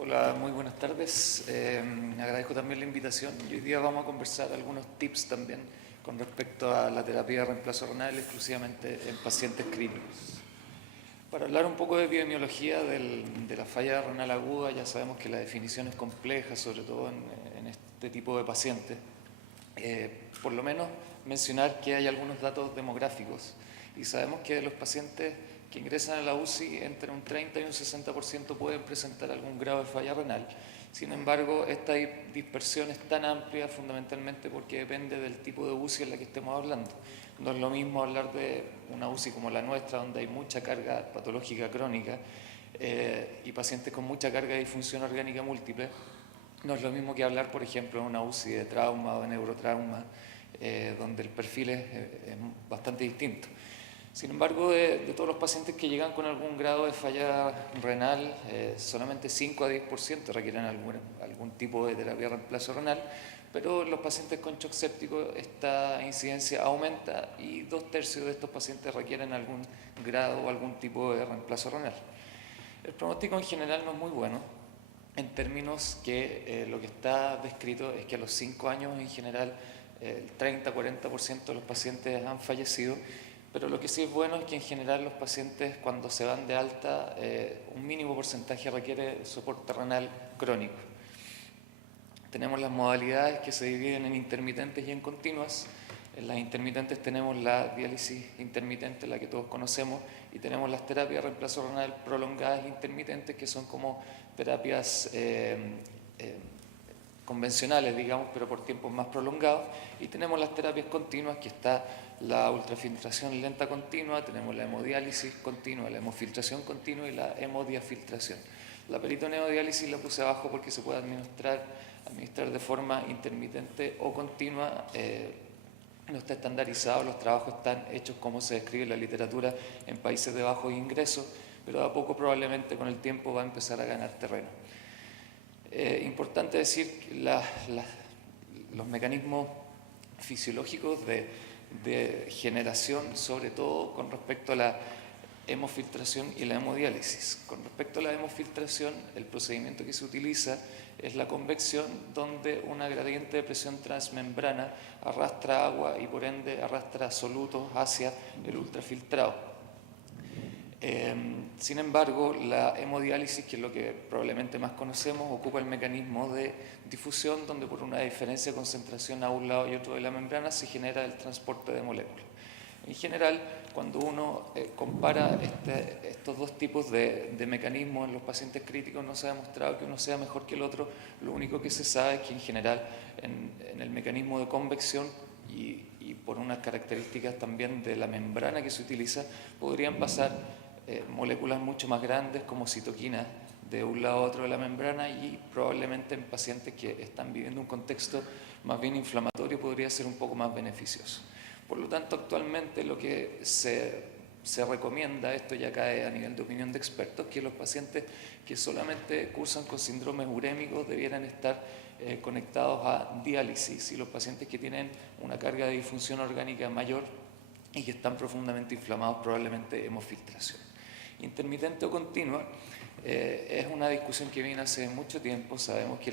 Hola, muy buenas tardes. Agradezco también la invitación y hoy día vamos a conversar algunos tips también con respecto a la terapia de reemplazo renal exclusivamente en pacientes críticos. Para hablar un poco de epidemiología de la falla renal aguda, ya sabemos que la definición es compleja, sobre todo en este tipo de pacientes. Por lo menos mencionar que hay algunos datos demográficos y sabemos que los pacientes que ingresan a la UCI entre un 30 y un 60% pueden presentar algún grado de falla renal. Sin embargo, esta dispersión es tan amplia fundamentalmente porque depende del tipo de UCI en la que estemos hablando. No es lo mismo hablar de una UCI como la nuestra, donde hay mucha carga patológica crónica y pacientes con mucha carga de disfunción orgánica múltiple. No es lo mismo que hablar, por ejemplo, de una UCI de trauma o de neurotrauma, donde el perfil es bastante distinto. Sin embargo, de todos los pacientes que llegan con algún grado de falla renal, solamente 5 a 10% requieren algún tipo de terapia de reemplazo renal, pero en los pacientes con shock séptico esta incidencia aumenta y 2/3 de estos pacientes requieren algún grado o algún tipo de reemplazo renal. El pronóstico en general no es muy bueno, en términos que lo que está descrito es que a los 5 años en general el 30-40% de los pacientes han fallecido, pero lo que sí es bueno es que en general los pacientes cuando se van de alta un mínimo porcentaje requiere soporte renal crónico. Tenemos las modalidades que se dividen en intermitentes y en continuas. En las intermitentes tenemos la diálisis intermitente, la que todos conocemos, y tenemos las terapias de reemplazo renal prolongadas e intermitentes, que son como terapias convencionales, digamos, pero por tiempos más prolongados. Y tenemos las terapias continuas, que está la ultrafiltración lenta continua, tenemos la hemodiálisis continua, la hemofiltración continua y la hemodiafiltración. La peritoneodiálisis la puse abajo porque se puede administrar de forma intermitente o continua. No está estandarizado, los trabajos están hechos como se describe en la literatura en países de bajos ingresos, pero a poco probablemente con el tiempo va a empezar a ganar terreno. Importante decir que los mecanismos fisiológicos de generación, sobre todo con respecto a la hemofiltración y la hemodiálisis. Con respecto a la hemofiltración, el procedimiento que se utiliza es la convección, donde una gradiente de presión transmembrana arrastra agua y por ende arrastra solutos hacia el ultrafiltrado. Sin embargo, la hemodiálisis, que es lo que probablemente más conocemos, ocupa el mecanismo de difusión, donde por una diferencia de concentración a un lado y otro de la membrana se genera el transporte de moléculas. En general, cuando uno compara estos dos tipos de mecanismos en los pacientes críticos, no se ha demostrado que uno sea mejor que el otro. Lo único que se sabe es que en general en el mecanismo de convección y por unas características también de la membrana que se utiliza, podrían pasar moléculas mucho más grandes como citoquinas de un lado a otro de la membrana, y probablemente en pacientes que están viviendo un contexto más bien inflamatorio podría ser un poco más beneficioso. Por lo tanto, actualmente lo que se recomienda, esto ya cae a nivel de opinión de expertos, que los pacientes que solamente cursan con síndromes urémicos debieran estar conectados a diálisis, y los pacientes que tienen una carga de disfunción orgánica mayor y que están profundamente inflamados probablemente hemofiltración. Intermitente o continua es una discusión que viene hace mucho tiempo. Sabemos que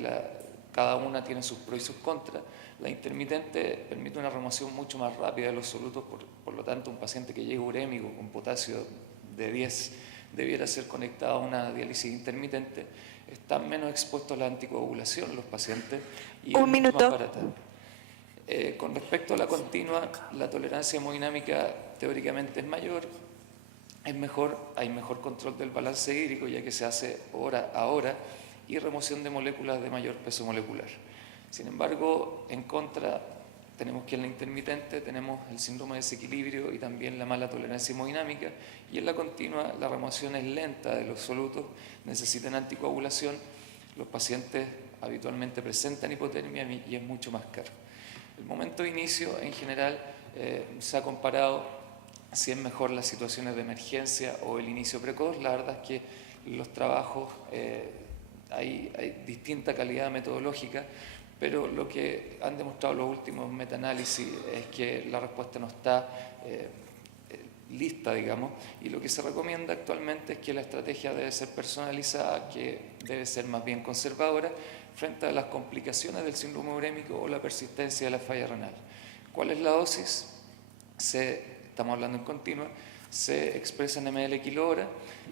cada una tiene sus pros y sus contras. La intermitente permite una remoción mucho más rápida de los solutos, por lo tanto un paciente que llegue urémico con potasio de 10 debiera ser conectado a una diálisis intermitente. Están menos expuestos a la anticoagulación los pacientes y es mucho más barata. Con respecto a la continua, la tolerancia hemodinámica teóricamente es mayor, es mejor, hay mejor control del balance hídrico, ya que se hace hora a hora, y remoción de moléculas de mayor peso molecular. Sin embargo, en contra, tenemos que en la intermitente tenemos el síndrome de desequilibrio y también la mala tolerancia hemodinámica, y en la continua la remoción es lenta de los solutos, necesitan anticoagulación, los pacientes habitualmente presentan hipotermia y es mucho más caro. El momento de inicio, en general, se ha comparado si es mejor las situaciones de emergencia o el inicio precoz. La verdad es que los trabajos, hay distinta calidad metodológica, pero lo que han demostrado los últimos metaanálisis es que la respuesta no está lista, digamos, y lo que se recomienda actualmente es que la estrategia debe ser personalizada, que debe ser más bien conservadora frente a las complicaciones del síndrome urémico o la persistencia de la falla renal. ¿Cuál es la dosis? Estamos hablando en continua, se expresa en ml kilo hora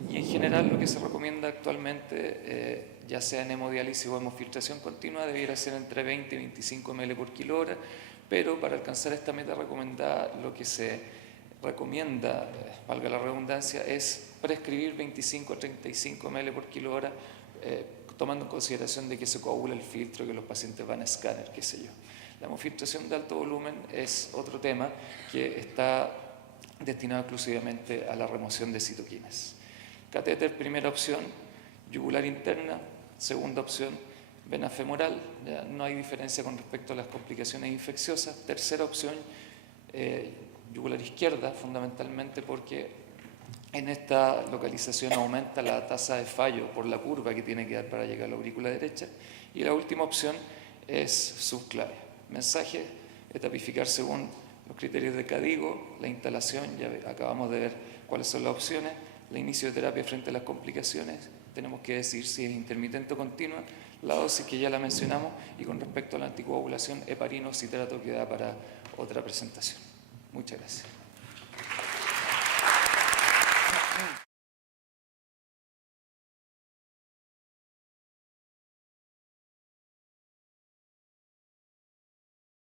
y en general lo que se recomienda actualmente, ya sea en hemodiálisis o hemofiltración continua, debiera ser entre 20 y 25 ml por kilo hora, pero para alcanzar esta meta recomendada lo que se recomienda, valga la redundancia, es prescribir 25 a 35 ml por kilo hora, tomando en consideración de que se coagula el filtro, que los pacientes van a escáner, qué sé yo. La hemofiltración de alto volumen es otro tema que está destinado exclusivamente a la remoción de citoquinas. Catéter, primera opción, yugular interna. Segunda opción, vena femoral. Ya no hay diferencia con respecto a las complicaciones infecciosas. Tercera opción, yugular izquierda, fundamentalmente porque en esta localización aumenta la tasa de fallo por la curva que tiene que dar para llegar a la aurícula derecha. Y la última opción es subclavia. Mensaje, etapificar según los criterios de CADIGO, la instalación, ya acabamos de ver cuáles son las opciones, el inicio de terapia frente a las complicaciones, tenemos que decir si es intermitente o continua, la dosis que ya la mencionamos, y con respecto a la anticoagulación, heparino o citrato, que da para otra presentación. Muchas gracias.